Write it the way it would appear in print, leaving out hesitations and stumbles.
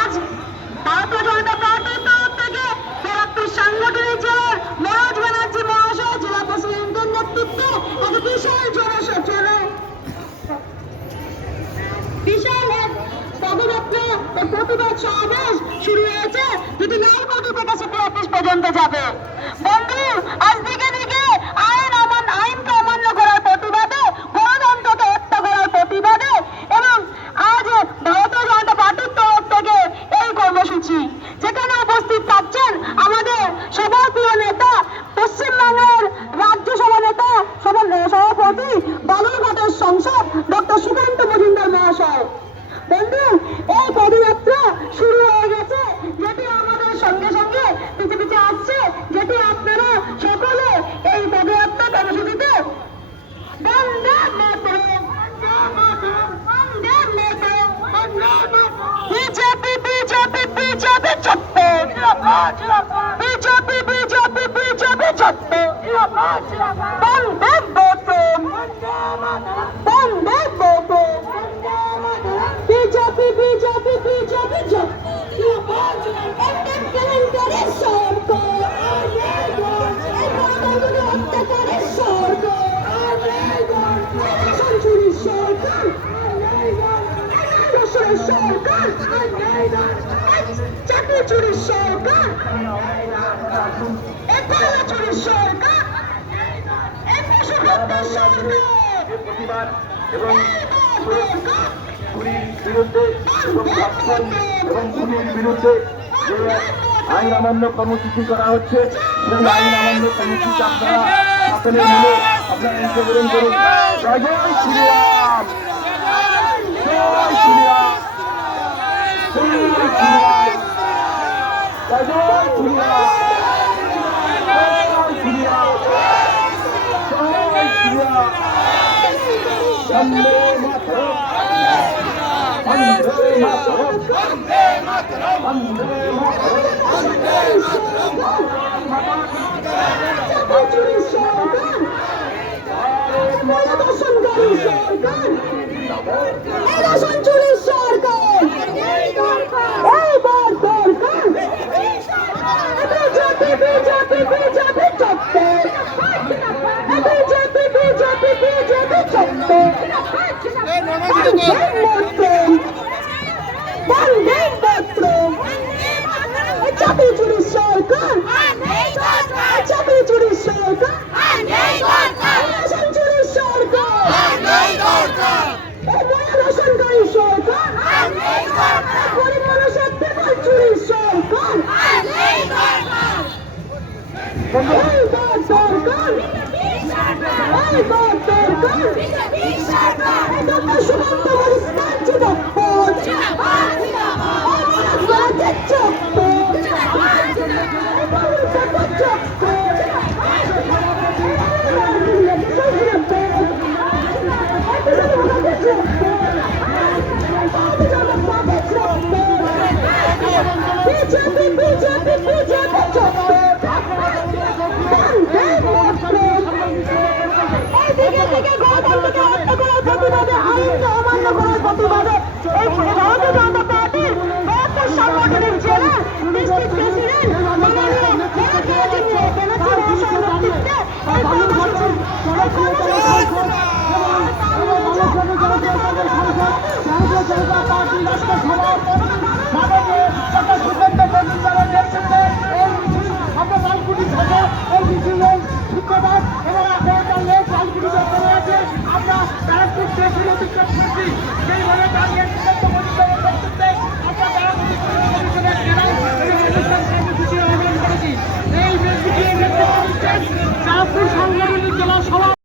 আজ ভারতীয় জনতা পার্টির তরফ থেকে ব্যারাকপুর সাংগঠনিক জেলার মনোজ ব্যানার্জি মহাশয় জেলা প্রেসিডেন্টের নেতৃত্বে এক বিশাল এক পদযাত্রা ও প্রতিবাদ সমাবেশ শুরু হয়েছে, যেটি লালবাগ থেকে সিটি অফিস পর্যন্ত যাবে। বন্ধু, আজ দিকে দিকে আইনকে অমান্য করার প্রতিবাদে, গণতন্ত্রকে হত্যা করার প্রতিবাদে এবং আজ ভারতীয় জনতা পার্টির তরফ থেকে এই কর্মসূচি, যেখানে উপস্থিত থাকছেন আমাদের সবার প্রিয় নেতা, পশ্চিমবঙ্গের রাজ্যসভা নেতা, সভাপতি, বালুরঘাটের সংসদ ডক্টর সুকান্ত মজুমদার মহাশয়। বন্ধু, এই পদযাত্রা শুরু হয়ে গেছে, যেটি আমাদের সঙ্গে সঙ্গে পিছিয়ে পিছিয়ে আসছে, যেটি আপনারা সকলে এই পদযাত্রা কর্মসূচিতে বন্দে মাতরম, বিজেপি বিজেপি বিজেপি চত্বর, বিজেপি বিজেপি বিজেপি চত্বর, বন্দে মাতরম, বন্দে মাতরম, বিজেপি বিজেপি বিজেপি চত্বর, কেলেঙ্কারি সরকার, হত্যাকারী সরকার, সঞ্চুরি সরকার, সরকার, চাকরি চুরি সরকার, কয়লা চুরি সরকার, প্রতিবাদ এবং চুরির বিরুদ্ধে এবং ধর্ষণ এবং চুরির বিরুদ্ধে যে আইন অমান্য কর্মসূচি করা হচ্ছে, সেই আইন অমান্য কর্মসূচি আপনারা সকলে মিলে আপনারা অংশগ্রহণ করুন। জয় জয় শ্রীরাম, জয় শ্রীরাম, জয় শ্রীরাম, জয় জয় শ্রীরাম, জয় শ্রীরাম, জয় শ্রীরাম, বন্দে মাতরম, বন্দে মাতরম, বন্দে মাতরম, বন্দে মাতরম, চাকরি সরকার, দর্শনকারী সরকার, সঞ্চুরি সরকার, এইবার দরকার বিজেপি বিজেপি বিজেপি চত্বর, বিজেপি বিজেপি বিজেপি চত্বর, বন্দে মাতরম, বন্দে মাতরম, চাকরি চুরি সরকার, চাকরি চুরি সরকার, সঞ্চুরি সরকার, রোশনকারী সরকার, গরিব মানুষের পেপার চুরি সরকার, এইবার দরকার, এইবার দরকার ডক্টর সুকান্ত মজুমদার জিন্দাবাদ, বিজেপি বিজেপি বিজেপি চত্বর, এইদিকে থেকে গণতন্ত্রকে হত্যা করার প্রতিবাদে, আইনকে অমান্য করার প্রতিবাদে এই ভারতীয় জনতা পার্টির ব্যারাকপুর সাংগঠনিক জেলার ডিস্ট্রিক্ট প্রেসিডেন্ট মাননীয় ব্যানার্জি মহাশয়ের নেতৃত্বে এই কর্মসূচি আমাদের